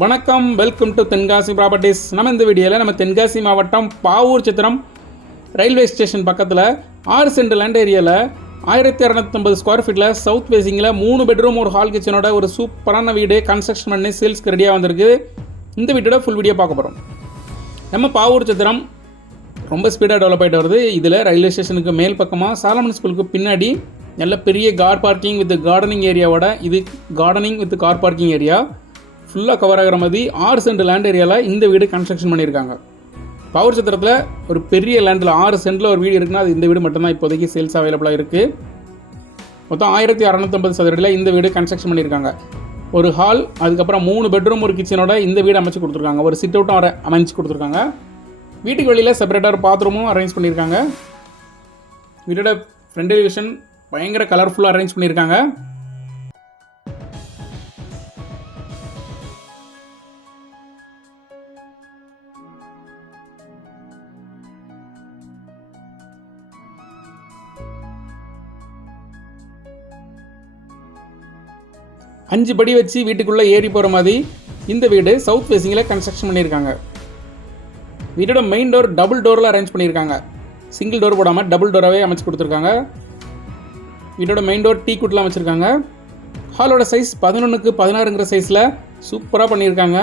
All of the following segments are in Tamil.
வணக்கம் வெல்கம் டு தென்காசி ப்ராப்பர்ட்டிஸ் நம்ம இந்த வீடியோவில் நம்ம தென்காசி மாவட்டம் பாவூர் சித்திரம் ரயில்வே ஸ்டேஷன் பக்கத்தில் ஆறு சென்ட் லேண்ட் ஏரியாவில் ஆயிரத்தி இரநூத்தம்பது ஸ்கொயர் ஃபீட்டில் சவுத் ஃபேசிங்கில் மூணு பெட்ரூம் ஒரு ஹால் கிச்சனோட ஒரு சூப்பரான வீடு கன்ஸ்ட்ரக்ஷன் பண்ணி சேல்ஸ்க்கு ரெடியாக வந்திருக்கு. இந்த வீட்டோட ஃபுல் வீடியோ பார்க்க போகிறோம் நம்ம பாவூர் சித்திரம் ரொம்ப ஸ்பீடாக டெவலப் ஆகிட்டு வருது. இதில் ரயில்வே ஸ்டேஷனுக்கு மேல் பக்கமாக சாலமன் ஸ்கூலுக்கு பின்னாடி நல்ல பெரிய கார் பார்க்கிங் வித் கார்டனிங் ஏரியாவோட இது gardening with car parking area ஃபுல்லாக கவர் ஆகிற மாதிரி ஆறு சென்ட் லேண்ட் ஏரியாவில் இந்த வீடு கன்ஸ்ட்ரக்ஷன் பண்ணியிருக்காங்க. பவர் சத்திரத்தில் ஒரு பெரிய லேண்டில் ஆறு சென்டில் ஒரு வீடு இருக்குன்னா அது இந்த வீடு மட்டும்தான் இப்போதைக்கு சேல்ஸ் அவைலபிளாக இருக்குது மொத்தம் ஆயிரத்தி அறநூற்றம்பது சதுரடியில் இந்த வீடு கன்ஸ்ட்ரக்ஷன் பண்ணியிருக்காங்க. ஒரு ஹால் அதுக்கப்புறம் மூணு பெட்ரூம் ஒரு கிச்சனோட இந்த வீடு அமைச்சு கொடுத்துருக்காங்க. ஒரு சிட் அவுட்டும் அரை அமைச்சு கொடுத்துருக்காங்க. வீட்டுக்கு வெளியில் செப்பரேட்டாக ஒரு பாத்ரூமும் அரேஞ்ச் பண்ணியிருக்காங்க. வீட்டோட ஃப்ரெண்ட் எலிவேஷன் பயங்கர கலர்ஃபுல்லாக அரேஞ்ச் பண்ணியிருக்காங்க. அஞ்சு படி வச்சு வீட்டுக்குள்ளே ஏறி போகிற மாதிரி இந்த வீடு சவுத் ஃபேஸிங்கில் கன்ஸ்ட்ரக்ஷன் பண்ணியிருக்காங்க. வீட்டோட மெயின் டோர் டபுள் டோரில் அரேஞ்ச் பண்ணியிருக்காங்க. சிங்கிள் டோர் போடாமல் டபுள் டோராகவே அமைச்சு கொடுத்துருக்காங்க. வீட்டோட மெயின் டோர் டீ குட்லாம் அமைச்சிருக்காங்க. ஹாலோட சைஸ் பதினொன்றுக்கு பதினாறுங்கிற சைஸில் சூப்பராக பண்ணியிருக்காங்க.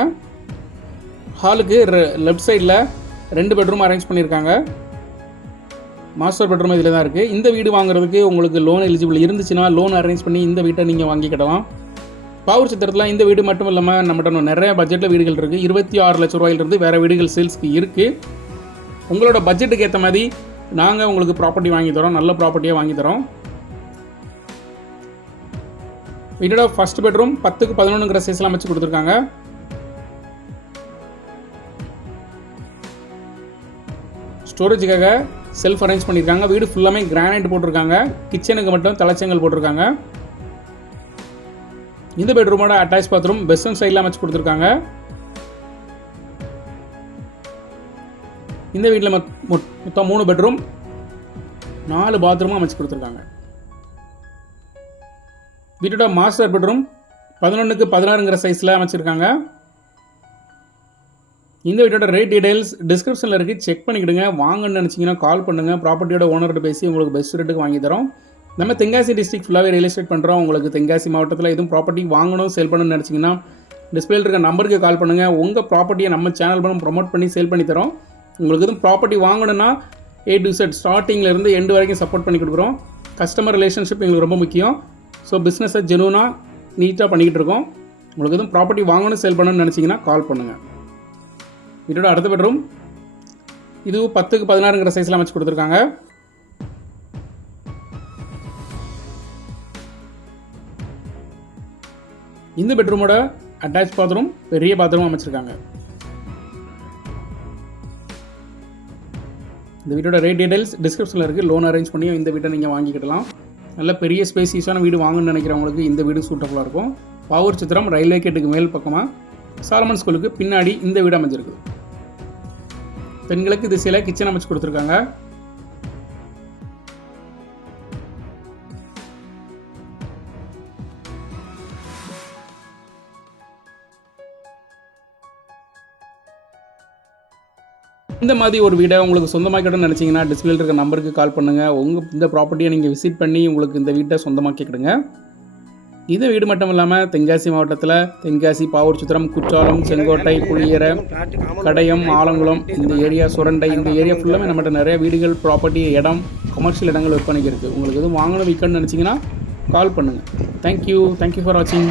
ஹாலுக்கு லெஃப்ட் சைடில் ரெண்டு பெட்ரூம் அரேஞ்ச் பண்ணியிருக்காங்க. மாஸ்டர் பெட்ரூம் இதில் தான் இருக்குது இந்த வீடு வாங்குறதுக்கு உங்களுக்கு லோன் எலிஜிபிள் இருந்துச்சுன்னா லோன் அரேஞ்ச் பண்ணி இந்த வீட்டை நீங்கள் வாங்கிக்கிடலாம். பாவூர் சித்திரத்தில் இந்த வீடு மட்டும் இல்லாமல் நம்மகிட்ட நிறைய பட்ஜெட்டில் வீடுகள் இருக்குது இருபத்தி ஆறு லட்ச ரூபாயிலிருந்து வேறு வீடுகள் சேல்ஸ்க்கு இருக்குது உங்களோட பட்ஜெட்டுக்கு ஏற்ற மாதிரி நாங்கள் உங்களுக்கு ப்ராப்பர்ட்டி வாங்கி தரோம். நல்ல ப்ராப்பர்ட்டியாக வாங்கி தரோம். வீட்டோட ஃபர்ஸ்ட் பெட்ரூம் பத்துக்கு பதினொன்றுங்கிற சைஸில் அமைச்சு கொடுத்துருக்காங்க. ஸ்டோரேஜுக்காக செல்ஃப் அரேஞ்ச் பண்ணியிருக்காங்க வீடு ஃபுல்லாமே கிரானைட் போட்டிருக்காங்க. கிச்சனுக்கு மட்டும் தலைச்சங்கள் போட்டிருக்காங்க. இந்த பெட்ரூமோட அட்டாச் பாத்ரூம் வெஸ்டர்ன் சைடில் அமைச்சு கொடுத்துருக்காங்க. இந்த வீட்டில் மொத்தம் மூணு பெட்ரூம் நாலு பாத்ரூமும் அமைச்சு கொடுத்துருக்காங்க. வீட்டோட மாஸ்டர் பெட்ரூம் பதினொன்றுக்கு பதினாறுங்கிற சைஸில் அமைச்சிருக்காங்க. இந்த வீட்டோட ரேட் டீடைல்ஸ் டிஸ்கிரிப்ஷனில் இருக்குது செக் பண்ணிக்கிடுங்க. வாங்கன்னு நினச்சிங்கன்னா கால் பண்ணுங்கள் ப்ராப்பர்ட்டியோட ஓனர்கிட்ட பேசி உங்களுக்கு பெஸ்ட் ரேட்டுக்கு வாங்கி தரோம். நம்ம தென்காசி டிஸ்ட்ரிக் ஃபுல்லாகவே ரியல் எஸ்டேட் பண்ணுறோம் உங்களுக்கு தென்காசி மாவட்டத்தில் எதுவும் ப்ராப்பர்ட்டி வாங்கணும் சேல் பண்ணணும்னு நினச்சிங்கன்னா டிஸ்பிளேல இருக்க நம்பருக்கு கால் பண்ணுங்கள் உங்கள் ப்ராப்பர்ட்டியை நம்ம சேனல் பண்ண ப்ரொமோட் பண்ணி சேல் பண்ணி தரோம். உங்களுக்கு எதுவும் ப்ராப்பர்ட்டி வாங்கணும்னா ஏ டு செட் ஸ்டார்டிங்லேருந்து எண்டு வரைக்கும் சப்போர்ட் பண்ணி கொடுக்குறோம். கஸ்டமர் ரிலேஷன்ஷிப் எங்களுக்கு ரொம்ப முக்கியம். ஸோ பிஸ்னஸை ஜெனூனாக நீட்டாக பண்ணிக்கிட்டு இருக்கோம். உங்களுக்கு எதுவும் ப்ராப்பர்ட்டி வாங்கணும் சேல் பண்ணணும்னு நினச்சிங்கன்னா கால் பண்ணுங்கள் வீட்டோட அடுத்த பெட்ரூம் இது பத்துக்கு பதினாறுங்கிற சைஸில் அமைச்சு கொடுத்துருக்காங்க. இந்த பெட்ரூமோட அட்டாச் பாத்ரூம் பெரிய பாத்ரூம் அமைச்சிருக்காங்க. இந்த வீட்டோட ரேட் டீடைல்ஸ் டிஸ்கிரிப்ஷனில் இருக்குது லோன் அரேஞ்ச் பண்ணி இந்த வீட்டை நீங்கள் வாங்கிக்கிடலாம். நல்ல பெரிய ஸ்பேசியஸான வீடு வாங்கணும்னு நினைக்கிறவங்களுக்கு இந்த வீடு சூட்டபுளாக இருக்கும். பாவூர் சித்திரம் ரயில்வே கேட்டுக்கு மேல் பக்கமாக சாலமன் ஸ்கூலுக்கு பின்னாடி இந்த வீடு அமைஞ்சிருக்கு. பெண்களுக்கு திசையில் கிச்சன் அமைச்சு கொடுத்துருக்காங்க. இந்த மாதிரி ஒரு வீடை உங்களுக்கு சொந்தமாக்கிடணும்னு நினச்சிங்கன்னா டிஸ்பிளேல இருக்க நம்பருக்கு கால் பண்ணுங்கள் உங்கள் இந்த ப்ராப்பர்ட்டியை நீங்கள் விசிட் பண்ணி உங்களுக்கு இந்த வீட்டை சொந்தமாக்கிக்கிடுங்க இந்த வீடு மட்டும் இல்லாமல் தென்காசி மாவட்டத்தில் தென்காசி பாவூர் சுத்திரம் குற்றாலம் செங்கோட்டை புளியரை கடையம் ஆலங்குளம் இந்த ஏரியா சுரண்டை இந்த ஏரியா ஃபுல்லாமே நம்மகிட்ட நிறைய வீடுகள் ப்ராப்பர்ட்டி இடம் கமர்ஷியல் இடங்கள் விற்பனைக்கு இருக்குது உங்களுக்கு எதுவும் வாங்கணும் விற்கணும்னு நினச்சிங்கன்னா கால் பண்ணுங்கள் தேங்க்யூ தேங்க்யூ ஃபார் வாட்சிங்